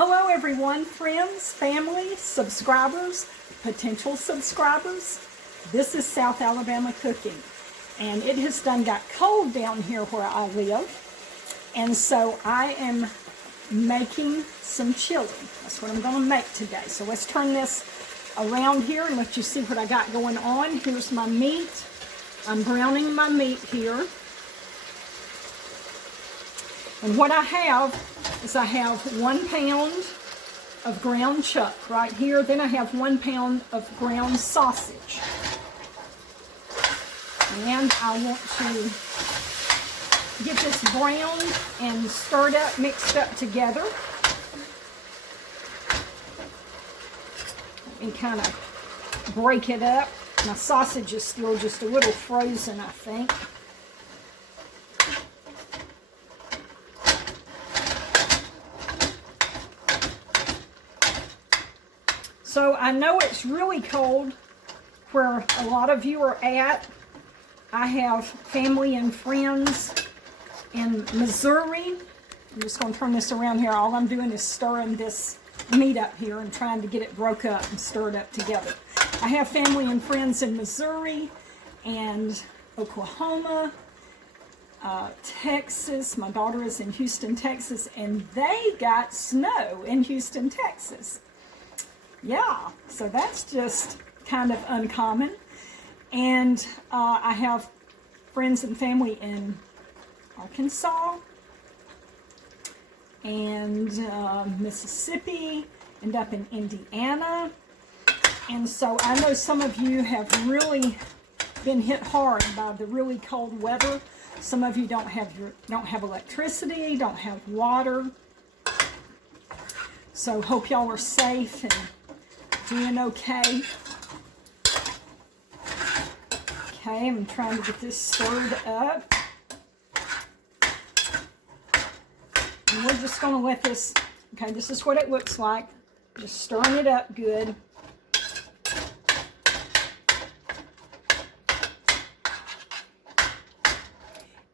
Hello everyone, friends, family, subscribers, potential subscribers. This is South Alabama Cooking, and it has got cold down here where I live, and so I am making some chili. That's what I'm going to make today. So let's turn this around here and let you see what I got going on. Here's my meat. I'm browning my meat here. And what I have is I have 1 pound of ground chuck right here. Then I have 1 pound of ground sausage. And I want to get this browned and stirred up, mixed up together. Let me kind of break it up. My sausage is still just a little frozen, I think. So I know it's really cold where a lot of you are at. I have family and friends in Missouri. I'm just going to turn this around here. All I'm doing is stirring this meat up here and trying to get it broke up and stirred up together. I have family and friends in Missouri and Oklahoma, Texas. My daughter is in Houston, Texas, and they got snow in Houston, Texas. Yeah, so that's just kind of uncommon. And I have friends and family in Arkansas and Mississippi and up in Indiana. And so I know some of you have really been hit hard by the really cold weather. Some of you don't have electricity, don't have water. So hope y'all are safe and doing okay. Okay, I'm trying to get this stirred up. And we're just going to let this, okay, this is what it looks like. Just stirring it up good.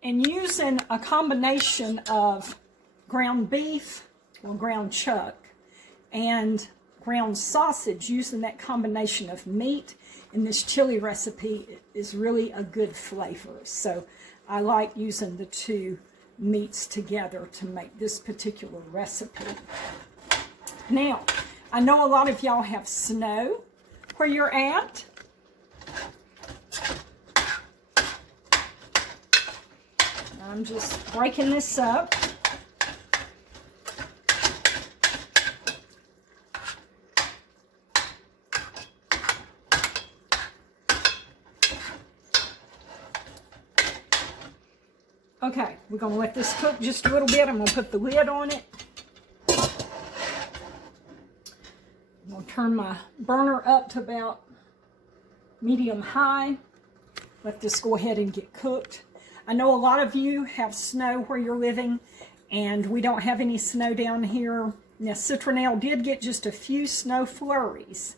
And using a combination of ground beef or ground chuck and ground sausage, using that combination of meat in this chili recipe is really a good flavor. So I like using the two meats together to make this particular recipe. Now, I know a lot of y'all have snow where you're at. I'm just breaking this up. Okay, we're going to let this cook just a little bit. I'm going to put the lid on it. I'm going to turn my burner up to about medium high. Let this go ahead and get cooked. I know a lot of you have snow where you're living, and we don't have any snow down here. Now, Citronelle did get just a few snow flurries,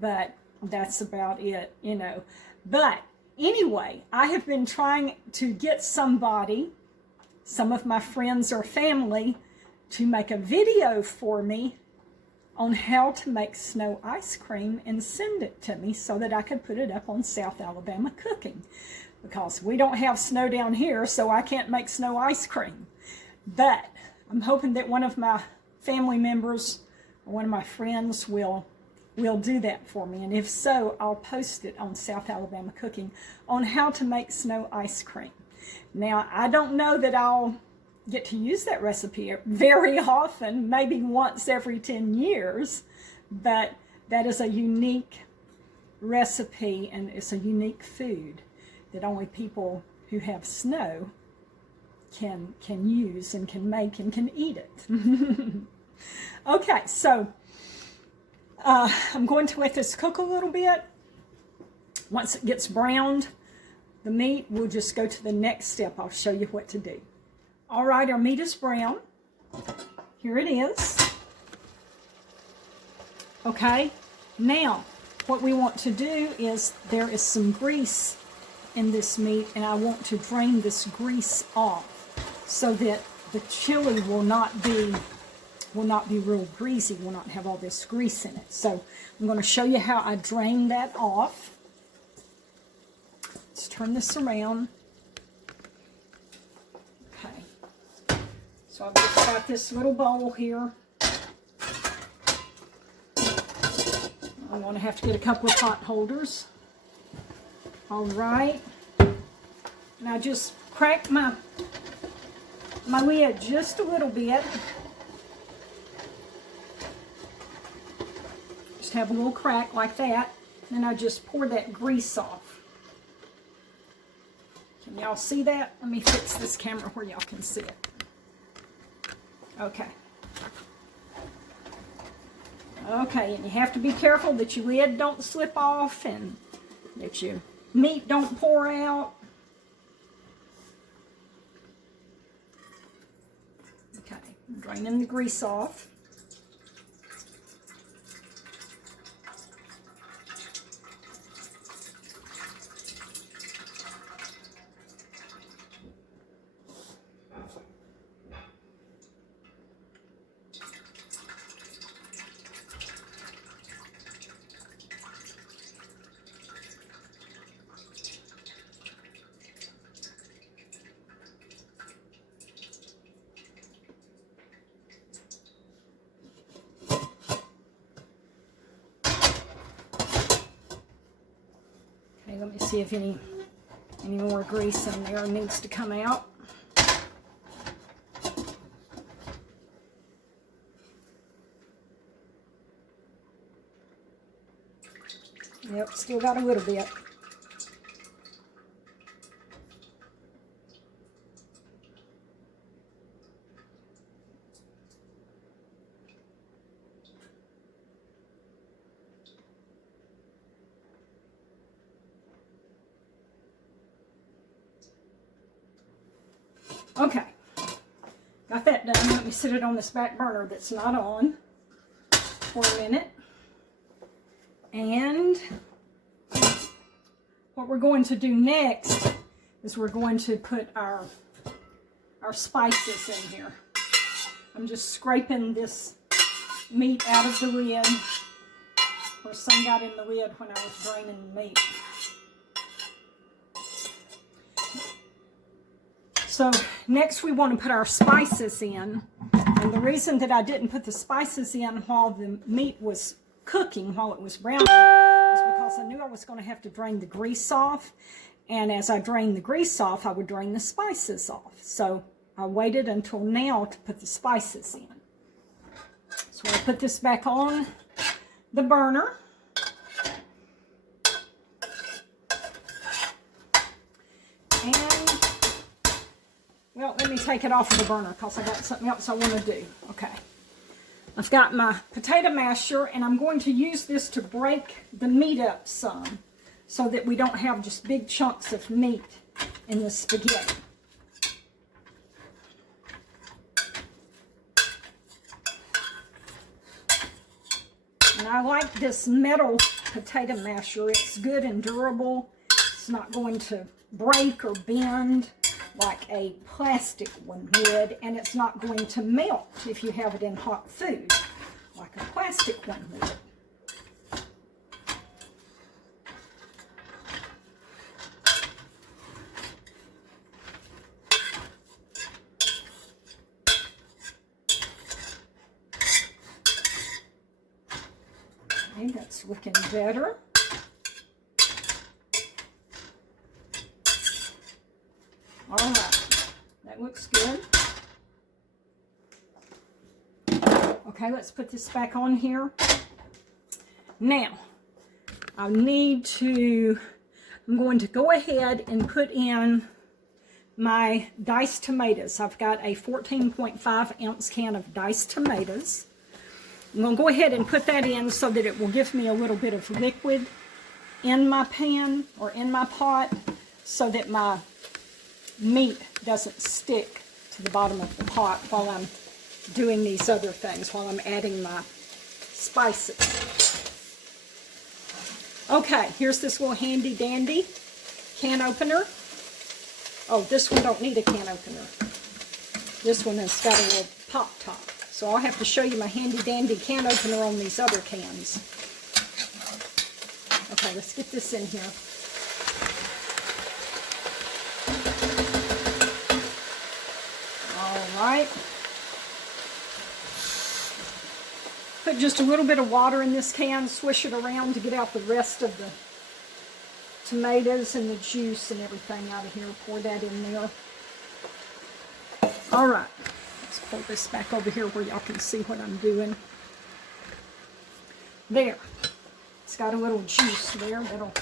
but that's about it, you know. But anyway, I have been trying to get somebody, some of my friends or family, to make a video for me on how to make snow ice cream and send it to me so that I could put it up on South Alabama Cooking. Because we don't have snow down here, so I can't make snow ice cream. But I'm hoping that one of my family members or one of my friends will do that for me. And if so, I'll post it on South Alabama Cooking on how to make snow ice cream. Now, I don't know that I'll get to use that recipe very often, maybe once every 10 years, but that is a unique recipe and it's a unique food that only people who have snow can use and can make and can eat it. Okay, so I'm going to let this cook a little bit. Once it gets browned, the meat, we'll just go to the next step. I'll show you what to do. All right, our meat is brown. Here it is. Okay, now what we want to do is there is some grease in this meat, and I want to drain this grease off so that the chili will not be will not be real greasy, will not have all this grease in it. So I'm going to show you how I drain that off. Let's turn this around. Okay. So I've just got this little bowl here. I'm going to have to get a couple of pot holders. All right. Now just crack my lid just a little bit. Just have a little crack like that. And then I just pour that grease off. Can y'all see that? Let me fix this camera where y'all can see it. Okay. Okay, and you have to be careful that your lid don't slip off and that your meat don't pour out. Okay, I'm draining the grease off. Let me see if any more grease in there needs to come out. Yep, still got a little bit. Okay, got that done. Let me set it on this back burner that's not on for a minute. And what we're going to do next is we're going to put our spices in here. I'm just scraping this meat out of the lid, where some got in the lid when I was draining the meat. So next we want to put our spices in, and the reason that I didn't put the spices in while the meat was cooking, while it was browning, is because I knew I was going to have to drain the grease off, and as I drained the grease off, I would drain the spices off. So I waited until now to put the spices in. So I'll put this back on the burner. Well, let me take it off of the burner because I got something else I want to do. Okay. I've got my potato masher, and I'm going to use this to break the meat up some so that we don't have just big chunks of meat in the spaghetti. And I like this metal potato masher. It's good and durable. It's not going to break or bend like a plastic one would, and it's not going to melt if you have it in hot food like a plastic one would. Okay, that's looking better. All right, that looks good. Okay, let's put this back on here. Now, I'm going to go ahead and put in my diced tomatoes. I've got a 14.5 ounce can of diced tomatoes. I'm going to go ahead and put that in so that it will give me a little bit of liquid in my pan or in my pot so that my meat doesn't stick to the bottom of the pot while I'm doing these other things, while I'm adding my spices. Okay, here's this little handy dandy can opener. Oh, this one don't need a can opener. This one has got a little pop top. So I'll have to show you my handy dandy can opener on these other cans. Okay, let's get this in here. All right. Put just a little bit of water in this can, swish it around to get out the rest of the tomatoes and the juice and everything out of here. Pour that in there. All right. Let's pull this back over here where y'all can see what I'm doing. There. It's got a little juice there that'll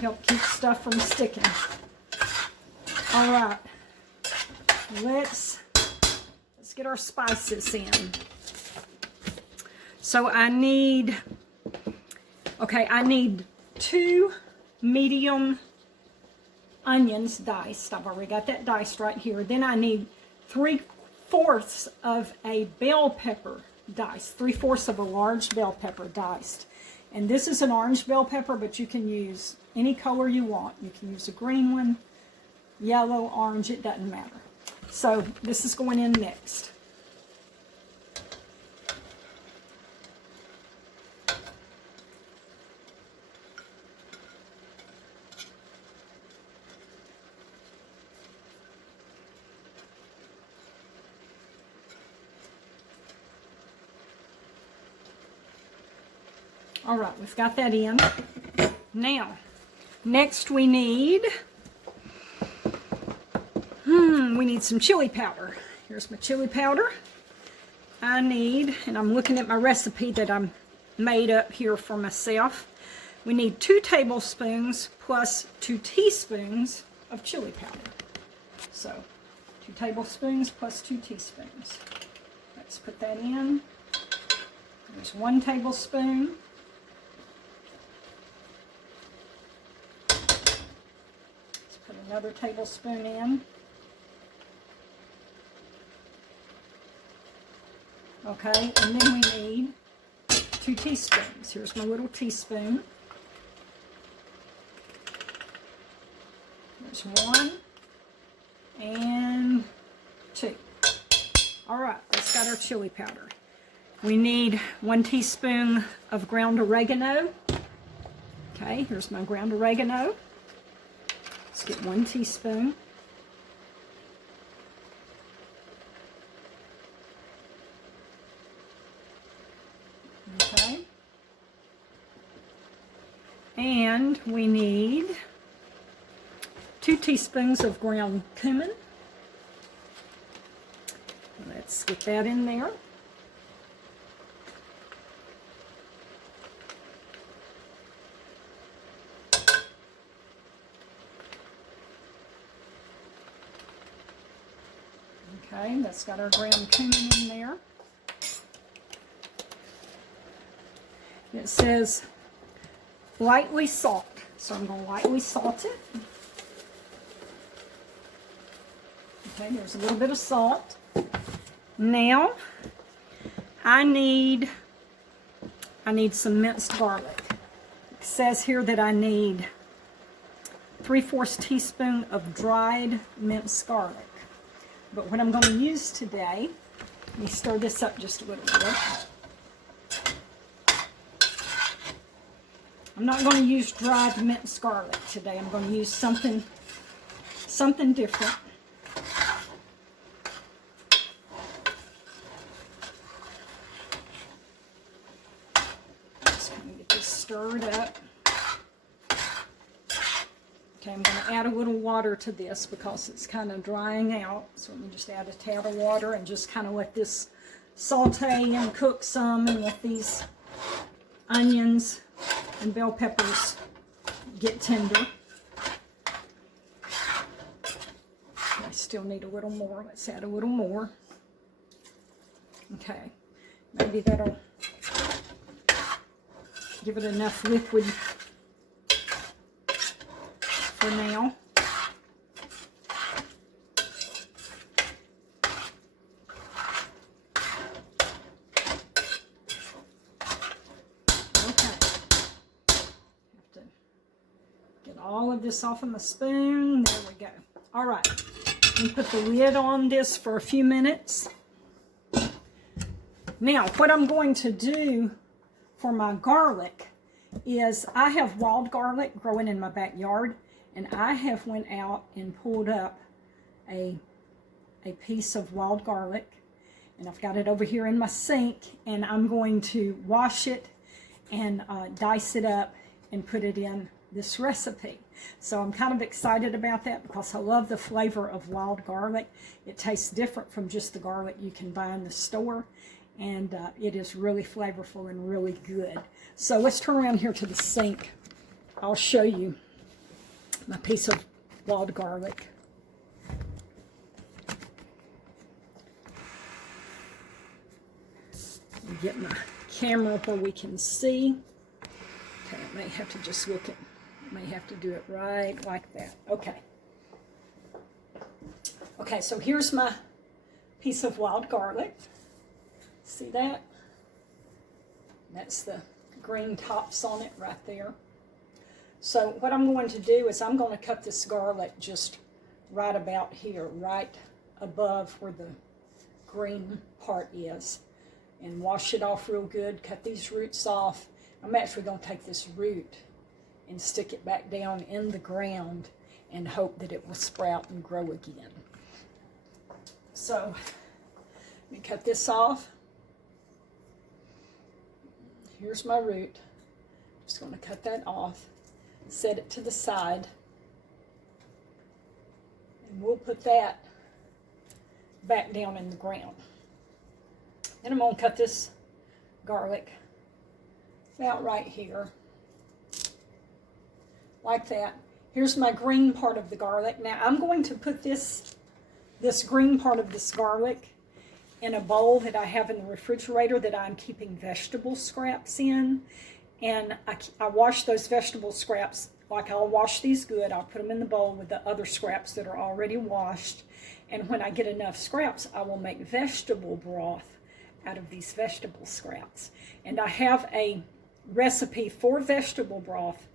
help keep stuff from sticking. All right. Let's get our spices in. So I need 2 medium onions diced. I've already got that diced right here. Then I need 3/4 of a bell pepper diced. 3/4 of a large bell pepper diced. And this is an orange bell pepper, but you can use any color you want. You can use a green one, yellow, orange, it doesn't matter. So this is going in next. All right, we've got that in. Now, next we need some chili powder. Here's my chili powder. I need, and I'm looking at my recipe that I made up here for myself. We need 2 tablespoons plus 2 teaspoons of chili powder. So, 2 tablespoons plus 2 teaspoons. Let's put that in. There's 1 tablespoon. Let's put another tablespoon in. Okay, and then we need 2 teaspoons. Here's my little teaspoon. There's 1 and 2. All right, that's got our chili powder. We need 1 teaspoon of ground oregano. Okay, here's my ground oregano. Let's get 1 teaspoon. Okay. And we need 2 teaspoons of ground cumin. Let's get that in there. Okay, that's got our ground cumin in there. It says lightly salt, so I'm going to lightly salt it. Okay, there's a little bit of salt. Now, I need some minced garlic. It says here that I need 3/4 teaspoon of dried minced garlic. But what I'm going to use today, let me stir this up just a little bit. I'm not going to use dried minced garlic today. I'm going to use something different. Just going to get this stirred up. Okay, I'm going to add a little water to this because it's kind of drying out. So let me just add a tad of water and just kind of let this saute and cook some, and let these onions and bell peppers get tender. I still need a little more. Let's add a little more. Okay, maybe that'll give it enough liquid for now. All of this off of my spoon. There we go. All right. Let me put the lid on this for a few minutes. Now, what I'm going to do for my garlic is I have wild garlic growing in my backyard, and I have went out and pulled up a piece of wild garlic, and I've got it over here in my sink, and I'm going to wash it and dice it up and put it in this recipe. So I'm kind of excited about that because I love the flavor of wild garlic. It tastes different from just the garlic you can buy in the store, and it is really flavorful and really good. So let's turn around here to the sink. I'll show you my piece of wild garlic. Get my camera where we can see. Okay, I may have to just look at, may have to do it right like that. Okay. Okay, so here's my piece of wild garlic. See that? That's the green tops on it right there. So what I'm going to do is I'm going to cut this garlic just right about here, right above where the green part is, and wash it off real good, cut these roots off. I'm actually going to take this root and stick it back down in the ground and hope that it will sprout and grow again. So let me cut this off. Here's my root. Just going to cut that off, set it to the side, and we'll put that back down in the ground. Then I'm going to cut this garlic about right here, like that. Here's my green part of the garlic. Now I'm going to put this green part of this garlic in a bowl that I have in the refrigerator that I'm keeping vegetable scraps in. And I wash those vegetable scraps, like I'll wash these good. I'll put them in the bowl with the other scraps that are already washed. And when I get enough scraps, I will make vegetable broth out of these vegetable scraps. And I have a recipe for vegetable broth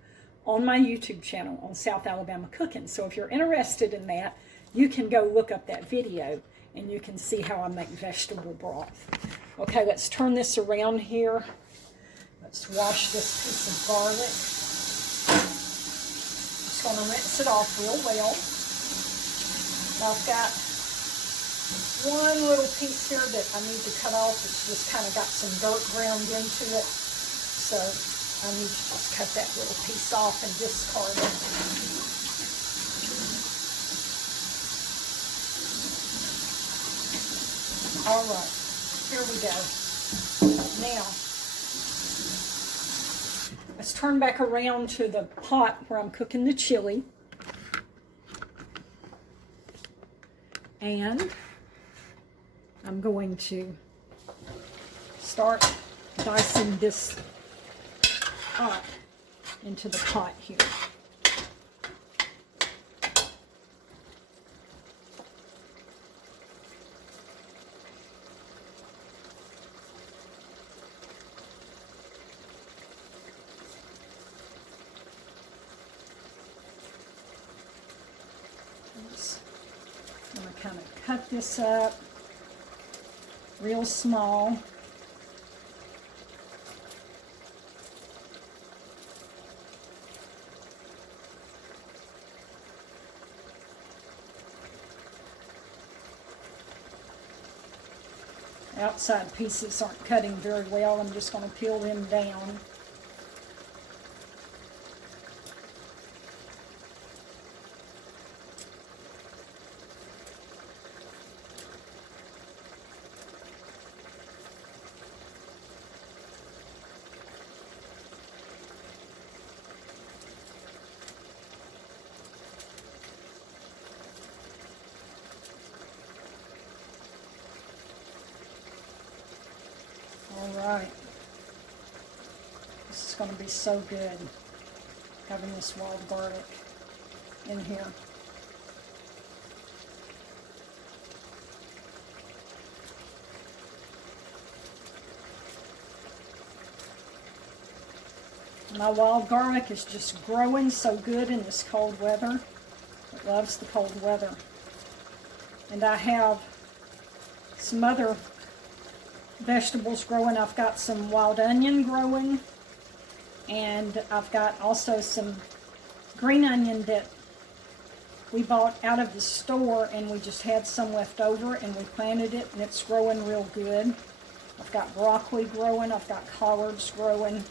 on my YouTube channel on South Alabama Cooking. So if you're interested in that, you can go look up that video and you can see how I make vegetable broth. Okay, let's turn this around here. Let's wash this piece of garlic. Just going to rinse it off real well. Now I've got one little piece here that I need to cut off. It's just kind of got some dirt ground into it. So I need to just cut that little piece off and discard it. All right, here we go. Now, let's turn back around to the pot where I'm cooking the chili. And I'm going to start dicing this up into the pot here. I'm going to kind of cut this up real small. Outside pieces aren't cutting very well. I'm just going to peel them down. All right, this is going to be so good, having this wild garlic in here. My wild garlic is just growing so good in this cold weather. It loves the cold weather. And I have some other vegetables growing. I've got some wild onion growing, and I've got also some green onion that we bought out of the store, and we just had some left over, and we planted it, and it's growing real good. I've got broccoli growing. I've got collards growing.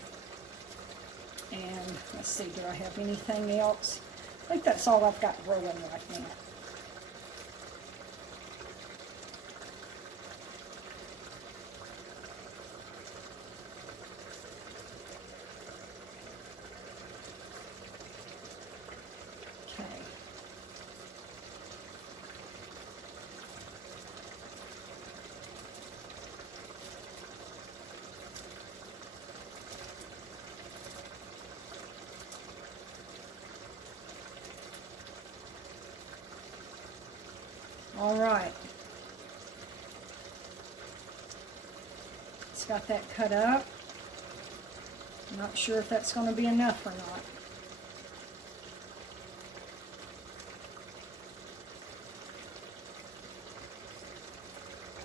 And let's see, do I have anything else? I think that's all I've got growing right now. All right. It's got that cut up. I'm not sure if that's going to be enough or not.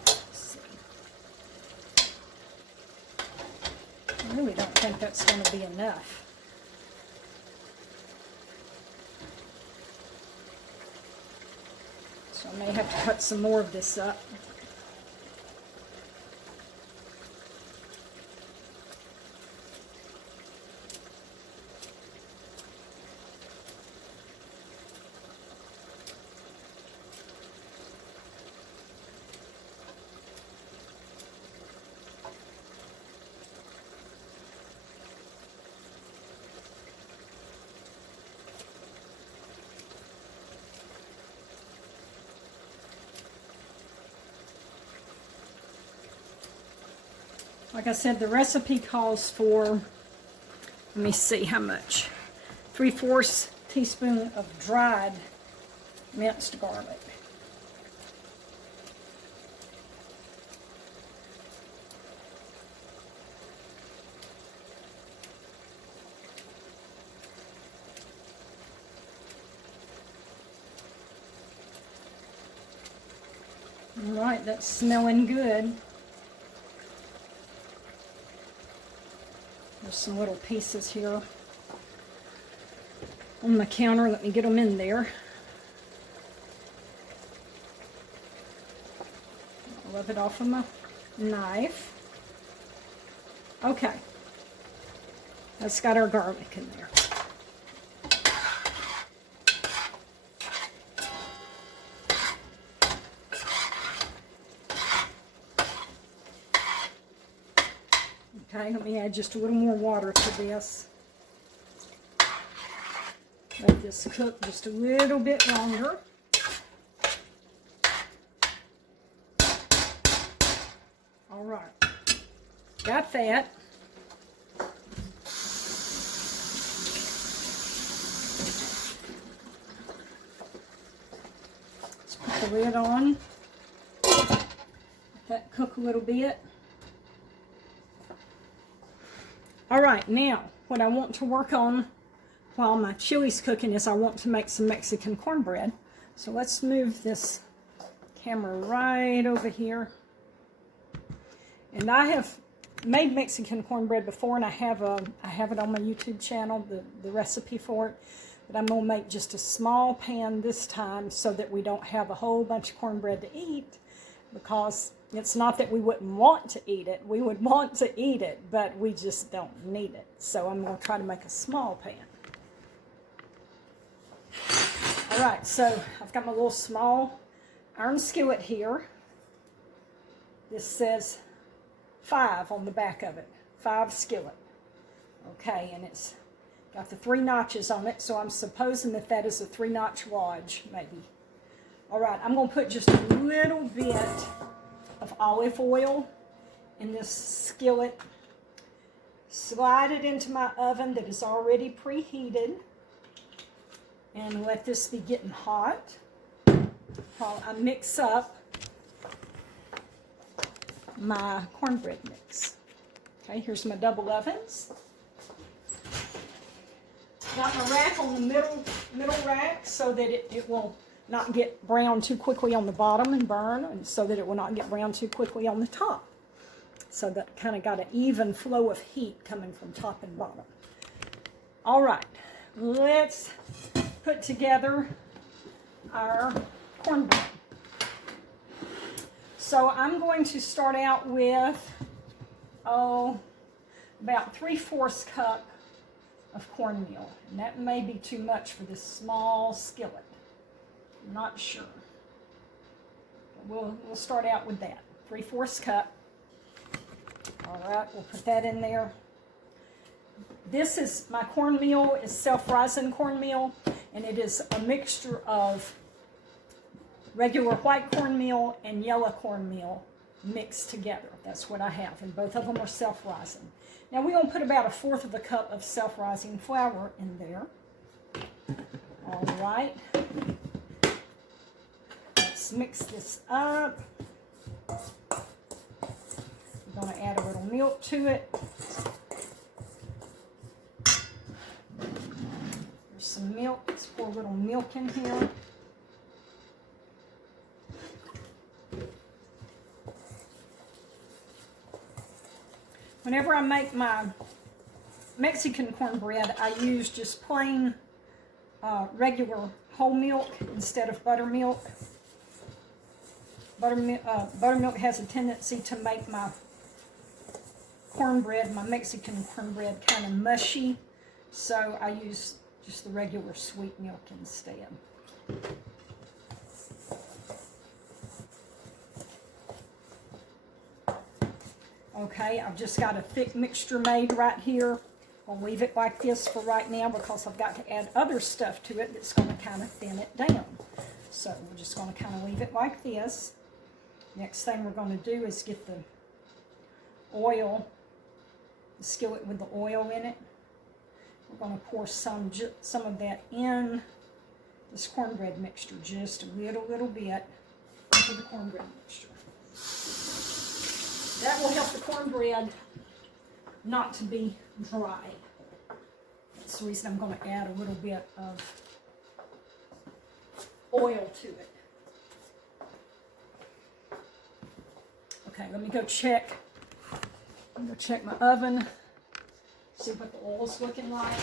Let's see. I really don't think that's going to be enough. So I may have to cut some more of this up. Like I said, the recipe calls for, let me see how much, 3/4 teaspoon of dried minced garlic. All right, that's smelling good. There's some little pieces here on the counter. Let me get them in there. I'll rub it off of my knife. Okay. That's got our garlic in there. Okay, let me add just a little more water to this. Let this cook just a little bit longer. All right, got that. Let's put the lid on. Let that cook a little bit. All right, now what I want to work on while my chili's cooking is I want to make some Mexican cornbread. So let's move this camera right over here. And I have made Mexican cornbread before, and I have it on my YouTube channel, the recipe for it. But I'm gonna make just a small pan this time so that we don't have a whole bunch of cornbread to eat, because it's not that we wouldn't want to eat it. We would want to eat it, but we just don't need it. So I'm going to try to make a small pan. All right, so I've got my little small iron skillet here. This says 5 on the back of it, 5 skillet. Okay, and it's got the 3 notches on it, so I'm supposing that that is a 3-notch lodge, maybe. All right, I'm going to put just a little bit of olive oil in this skillet. Slide it into my oven that is already preheated, and let this be getting hot while I mix up my cornbread mix. Okay, here's my double ovens. Got my rack on the middle rack so that it will not get brown too quickly on the bottom and burn, and so that it will not get brown too quickly on the top. So that kind of got an even flow of heat coming from top and bottom. All right, let's put together our cornbread. So I'm going to start out with, about 3/4 cup of cornmeal. And that may be too much for this small skillet. I'm not sure. We'll start out with that. 3/4 cup. All right, we'll put that in there. This is, my cornmeal is self-rising cornmeal, and it is a mixture of regular white cornmeal and yellow cornmeal mixed together. That's what I have, and both of them are self-rising. Now we're going to put about 1/4 cup of self-rising flour in there. All right. Let's mix this up. We're going to add a little milk to it. There's some milk. Let's pour a little milk in here. Whenever I make my Mexican cornbread, I use just plain regular whole milk instead of buttermilk. Buttermilk has a tendency to make my cornbread, my Mexican cornbread, kind of mushy, so I use just the regular sweet milk instead. Okay, I've just got a thick mixture made right here. I'll leave it like this for right now because I've got to add other stuff to it that's going to kind of thin it down. So we're just going to kind of leave it like this. Next thing we're going to do is get the oil, the skillet with the oil in it. We're going to pour some of that in this cornbread mixture, just a little bit into the cornbread mixture. That will help the cornbread not to be dry. That's the reason I'm going to add a little bit of oil to it. Okay, let me go check. I'm going to check my oven, see what the oil's looking like.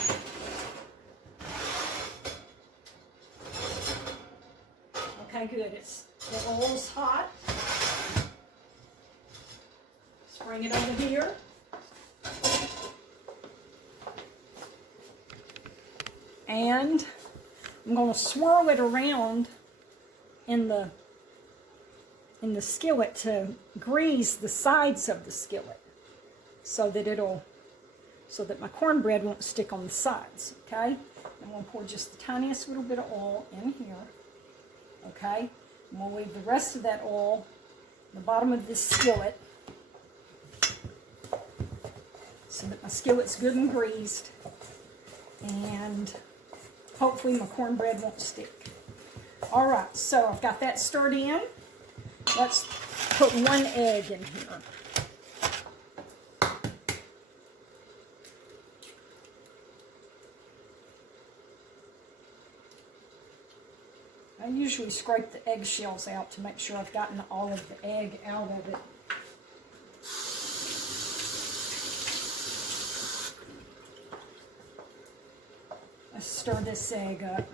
Okay, good. The oil's hot. Bring it over here. And I'm going to swirl it around in the skillet to grease the sides of the skillet so that my cornbread won't stick on the sides, okay? I'm going to pour just the tiniest little bit of oil in here, okay? I'm going to leave the rest of that oil in the bottom of this skillet so that my skillet's good and greased, and hopefully my cornbread won't stick. All right, so I've got that stirred in. Let's put 1 egg in here. I usually scrape the eggshells out to make sure I've gotten all of the egg out of it. Let's stir this egg up.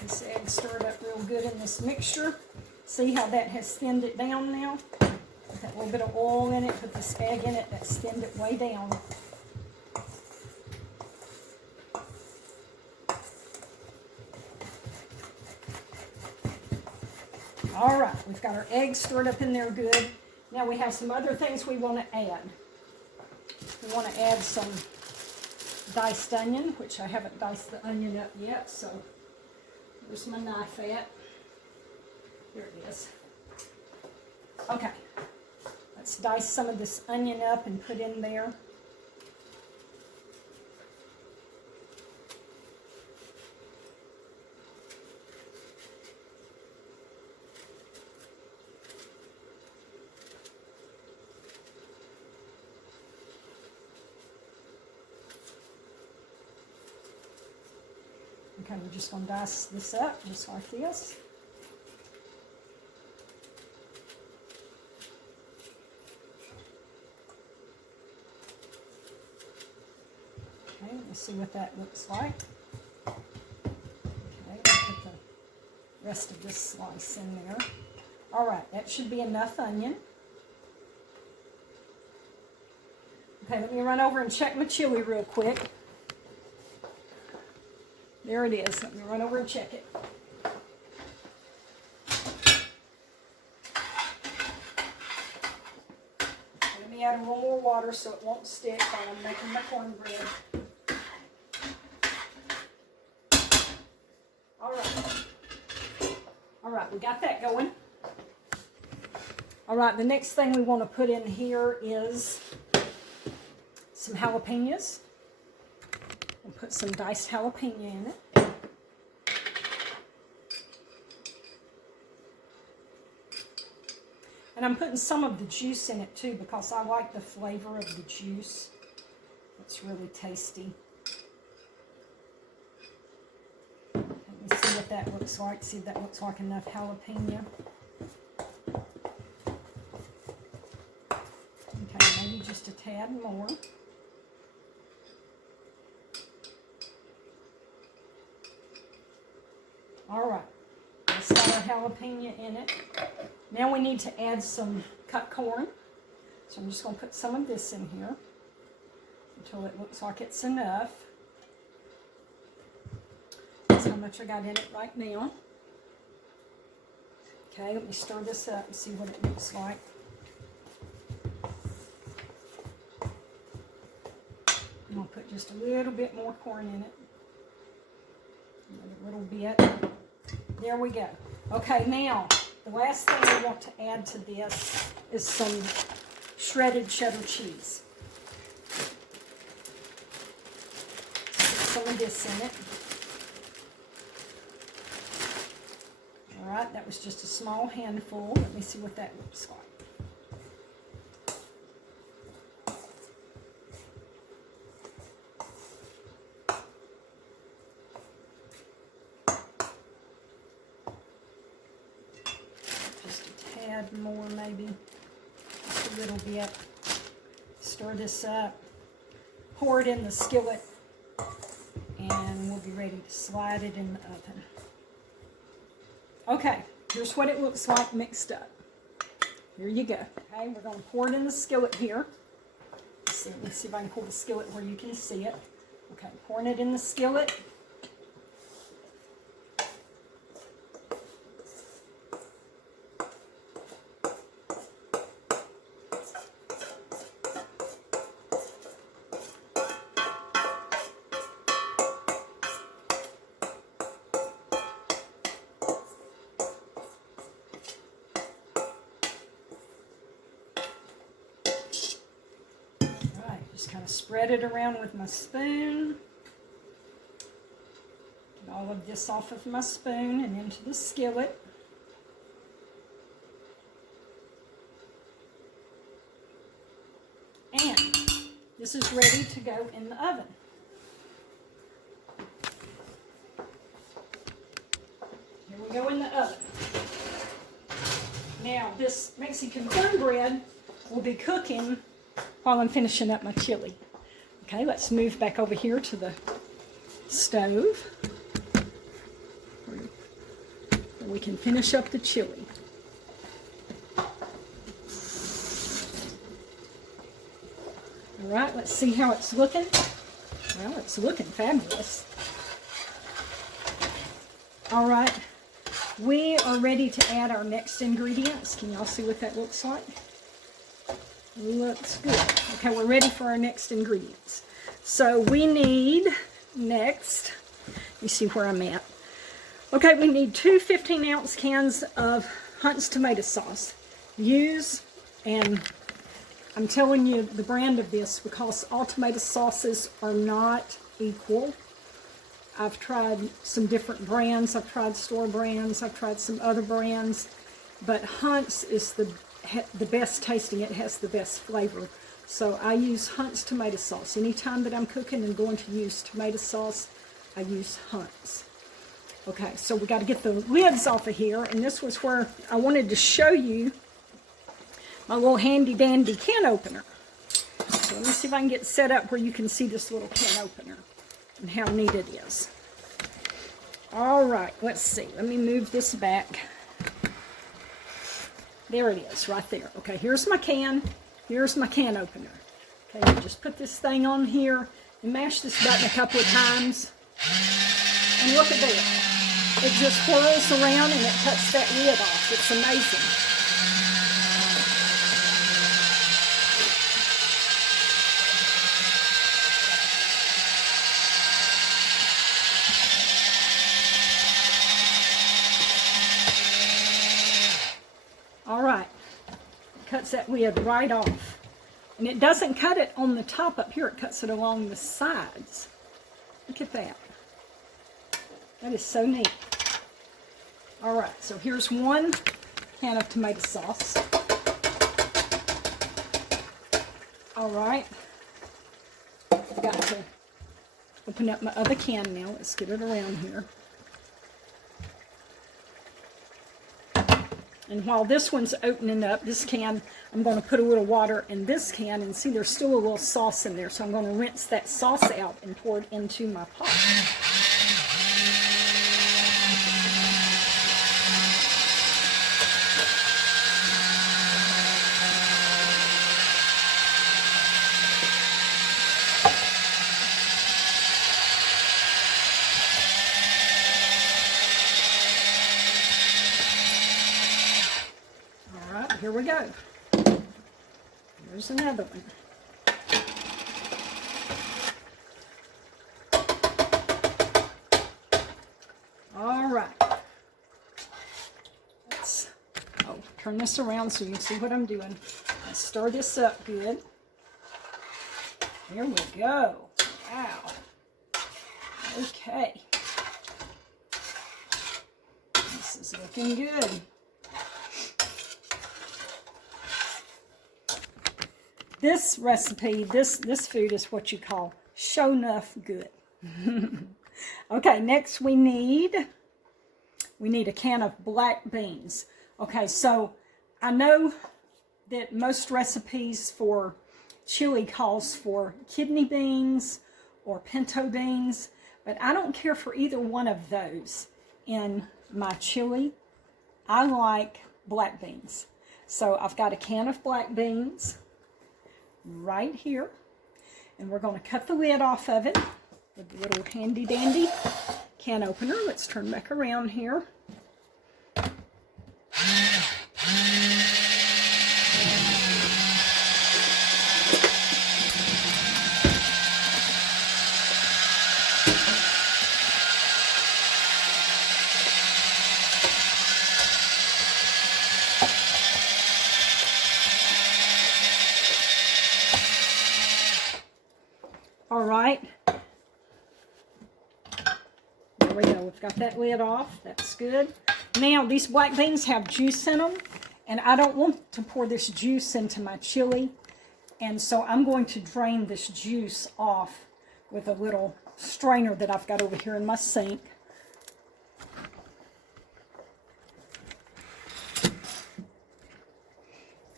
This egg stirred up real good in this mixture. See how that has thinned it down now? With that little bit of oil in it, put this egg in it, that's thinned it way down. All right, we've got our eggs stirred up in there good. Now we have some other things we want to add. We want to add some diced onion, which I haven't diced the onion up yet, so there's my knife at. There it is. Okay, let's dice some of this onion up and put in there. Okay, we're just going to dice this up just like this. Okay, let's see what that looks like. Okay, we'll put the rest of this slice in there. All right, that should be enough onion. Okay, let me run over and check my chili real quick. There it is. Let me run over and check it. Let me add a little more water so it won't stick while I'm making my cornbread. All right, we got that going. All right, the next thing we want to put in here is some jalapenos. We'll put some diced jalapeno in it. And I'm putting some of the juice in it too because I like the flavor of the juice. It's really tasty. Let me see what that looks like. See if that looks like enough jalapeno. Okay, maybe just a tad more. All right, let's got our jalapeno in it. Now we need to add some cut corn. So I'm just going to put some of this in here until it looks like it's enough. That's how much I got in it right now. Okay, let me stir this up and see what it looks like. I'm going to put just a little bit more corn in it. A little bit. There we go. Okay, now the last thing we want to add to this is some shredded cheddar cheese. Put some of this in it. All right, that was just a small handful. Let me see what that looks like. More maybe, just a little bit. Stir this up, pour it in the skillet, and we'll be ready to slide it in the oven. Okay, here's what it looks like mixed up. Here you go. Okay, we're going to pour it in the skillet here. Let's see if I can pull the skillet where you can see it. Okay, pouring it in the skillet. Just kind of spread it around with my spoon. Get all of this off of my spoon and into the skillet. And this is ready to go in the oven. Here we go in the oven. Now this Mexican cornbread will be cooking while I'm finishing up my chili. Okay, let's move back over here to the stove where we can finish up the chili. All right, let's see how it's looking. Well, it's looking fabulous. All right, we are ready to add our next ingredients. Can y'all see what that looks like? Looks good. Okay, we're ready for our next ingredients. So we need next, let me see where I'm at. Okay, we need 2 15-ounce cans of Hunt's tomato sauce. Use, and I'm telling you the brand of this because all tomato sauces are not equal. I've tried some different brands. I've tried store brands. I've tried some other brands. But Hunt's is the best tasting. It has the best flavor. So I use Hunt's tomato sauce. Anytime that I'm cooking and going to use tomato sauce, I use Hunt's. Okay, so we got to get the lids off of here, and this was where I wanted to show you my little handy dandy can opener. So let me see if I can get set up where you can see this little can opener and how neat it is. All right, let's see. Let me move this back. There it is, right there. Okay, here's my can. Here's my can opener. Okay, you just put this thing on here and mash this button a couple of times. And look at that. It just whirls around and it cuts that lid off. It's amazing. All right. It cuts that lid right off. And it doesn't cut it on the top up here. It cuts it along the sides. Look at that. That is so neat. All right, so here's one can of tomato sauce. All right. I've got to open up my other can now. Let's get it around here. And while this one's opening up, this can, I'm going to put a little water in this can, and see there's still a little sauce in there. So I'm going to rinse that sauce out and pour it into my pot. Here we go. Here's another one. All right. Let's turn this around so you can see what I'm doing. Let's stir this up good. Here we go. Wow. Okay. This is looking good. This recipe, this food is what you call show enough good. Okay, next we need a can of black beans. Okay, so I know that most recipes for chili calls for kidney beans or pinto beans, but I don't care for either one of those in my chili. I like black beans. So I've got a can of black beans right here, and we're going to cut the lid off of it with the little handy dandy can opener. Let's turn back around here. All right, there we go. We've got that lid off. That's good. Now, these black beans have juice in them, and I don't want to pour this juice into my chili, and so I'm going to drain this juice off with a little strainer that I've got over here in my sink.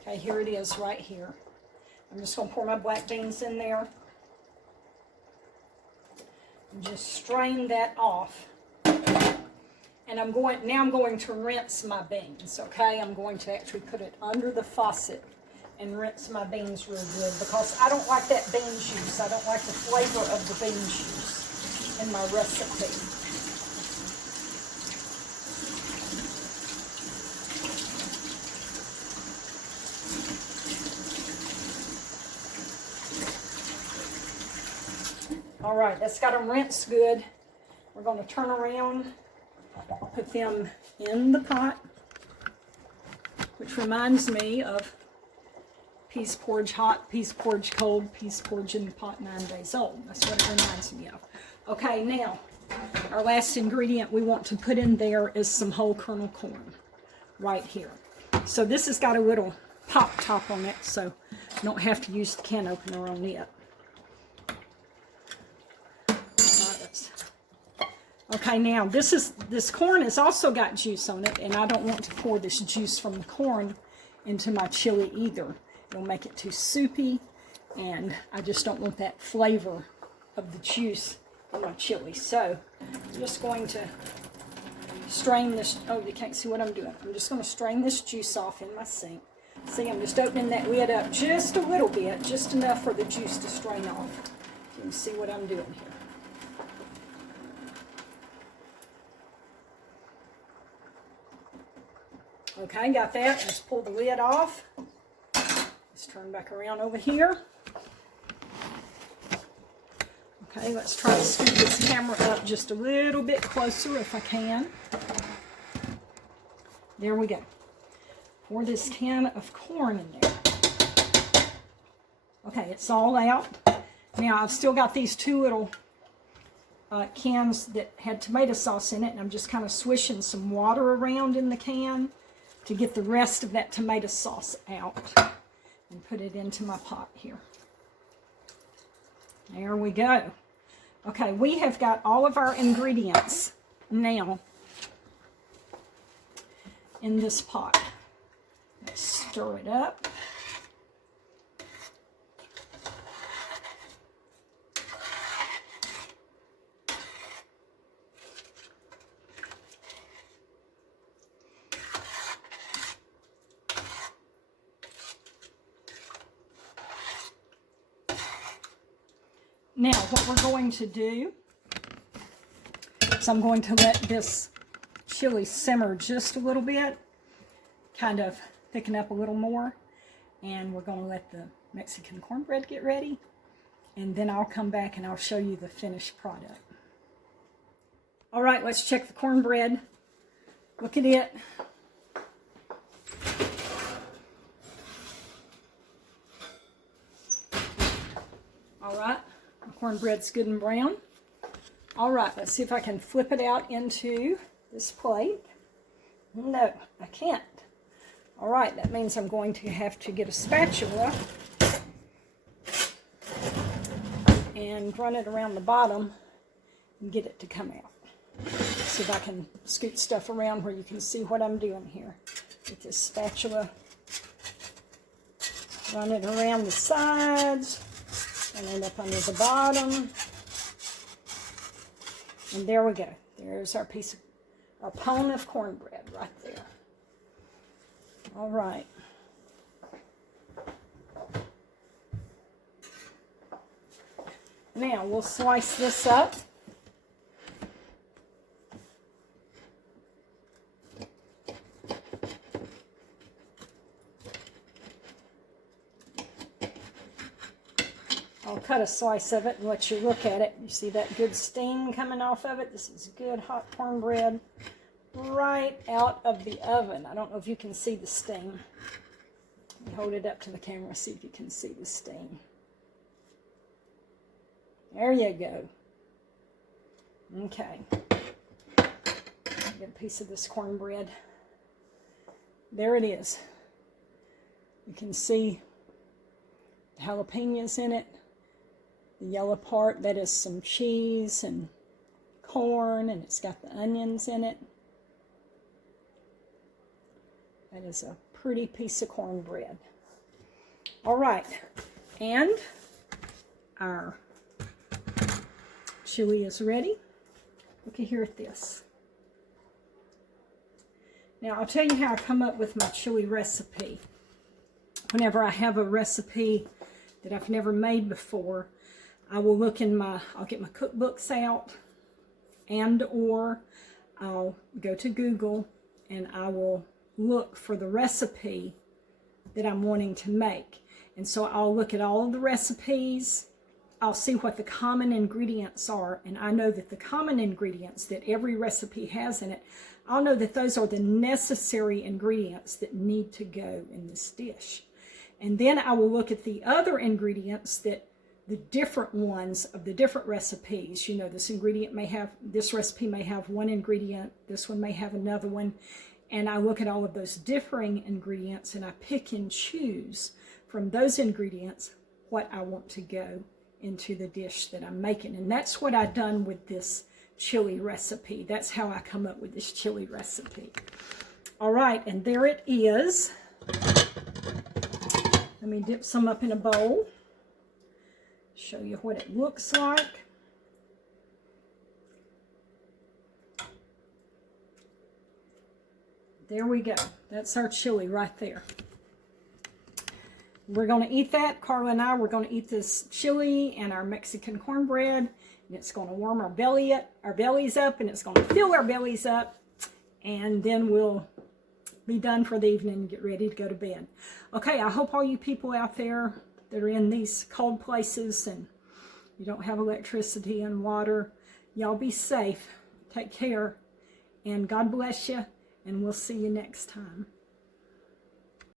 Okay, here it is right here. I'm just going to pour my black beans in there. Just strain that off, and I'm going to rinse my beans. Okay, I'm going to actually put it under the faucet and rinse my beans real good, because I don't like that bean juice. I don't like the flavor of the bean juice in my recipe. All right, that's got them rinsed good. We're going to turn around, put them in the pot, which reminds me of peas porridge hot, peas porridge cold, peas porridge in the pot 9 days old. That's what it reminds me of. Okay, now, our last ingredient we want to put in there is some whole kernel corn right here. So this has got a little pop top on it, so you don't have to use the can opener on it. Okay, now this corn has also got juice on it, and I don't want to pour this juice from the corn into my chili either. It'll make it too soupy, and I just don't want that flavor of the juice in my chili. So I'm just going to strain this. Oh, you can't see what I'm doing. I'm just going to strain this juice off in my sink. See, I'm just opening that lid up just a little bit, just enough for the juice to strain off. You can see what I'm doing here. Okay, got that. Let's pull the lid off. Let's turn back around over here. Okay, let's try to scoot this camera up just a little bit closer if I can. There we go. Pour this can of corn in there. Okay, it's all out. Now, I've still got these two little cans that had tomato sauce in it, and I'm just kind of swishing some water around in the can to get the rest of that tomato sauce out and put it into my pot here. There we go. Okay, we have got all of our ingredients now in this pot. Let's stir it up. Now, what we're going to do is I'm going to let this chili simmer just a little bit, kind of thicken up a little more, and we're going to let the Mexican cornbread get ready, and then I'll come back and I'll show you the finished product. All right, let's check the cornbread. Look at it. All right. Cornbread's good and brown. All right, let's see if I can flip it out into this plate. No, I can't. All right, that means I'm going to have to get a spatula and run it around the bottom and get it to come out. See if I can scoot stuff around where you can see what I'm doing here. With this spatula, run it around the sides, and then up under the bottom. And there we go. There's our piece of, our pound of cornbread right there. All right. Now we'll slice this up. I'll cut a slice of it and let you look at it. You see that good steam coming off of it? This is good hot cornbread right out of the oven. I don't know if you can see the steam. Hold it up to the camera, see if you can see the steam. There you go. Okay. Get a piece of this cornbread. There it is. You can see the jalapenos in it. The yellow part, that is some cheese and corn, and it's got the onions in it. That is a pretty piece of cornbread. All right, and our chili is ready. Look here at this. Now, I'll tell you how I come up with my chili recipe. Whenever I have a recipe that I've never made before, I will look in I'll get my cookbooks out, and or I'll go to Google and I will look for the recipe that I'm wanting to make. And so I'll look at all of the recipes, I'll see what the common ingredients are, and I know that the common ingredients that every recipe has in it, I'll know that those are the necessary ingredients that need to go in this dish. And then I will look at the other ingredients that the different ones of the different recipes. You know, this recipe may have one ingredient, this one may have another one, and I look at all of those differing ingredients and I pick and choose from those ingredients what I want to go into the dish that I'm making. And that's what I've done with this chili recipe. That's how I come up with this chili recipe. All right, and there it is. Let me dip some up in a bowl. Show you what it looks like. There we go. That's our chili right there. We're going to eat that. Carla and I, we're going to eat this chili and our Mexican cornbread. And it's going to warm our bellies up, and it's going to fill our bellies up. And then we'll be done for the evening and get ready to go to bed. Okay, I hope all you people out there that are in these cold places and you don't have electricity and water, y'all be safe. Take care. And God bless you. And we'll see you next time.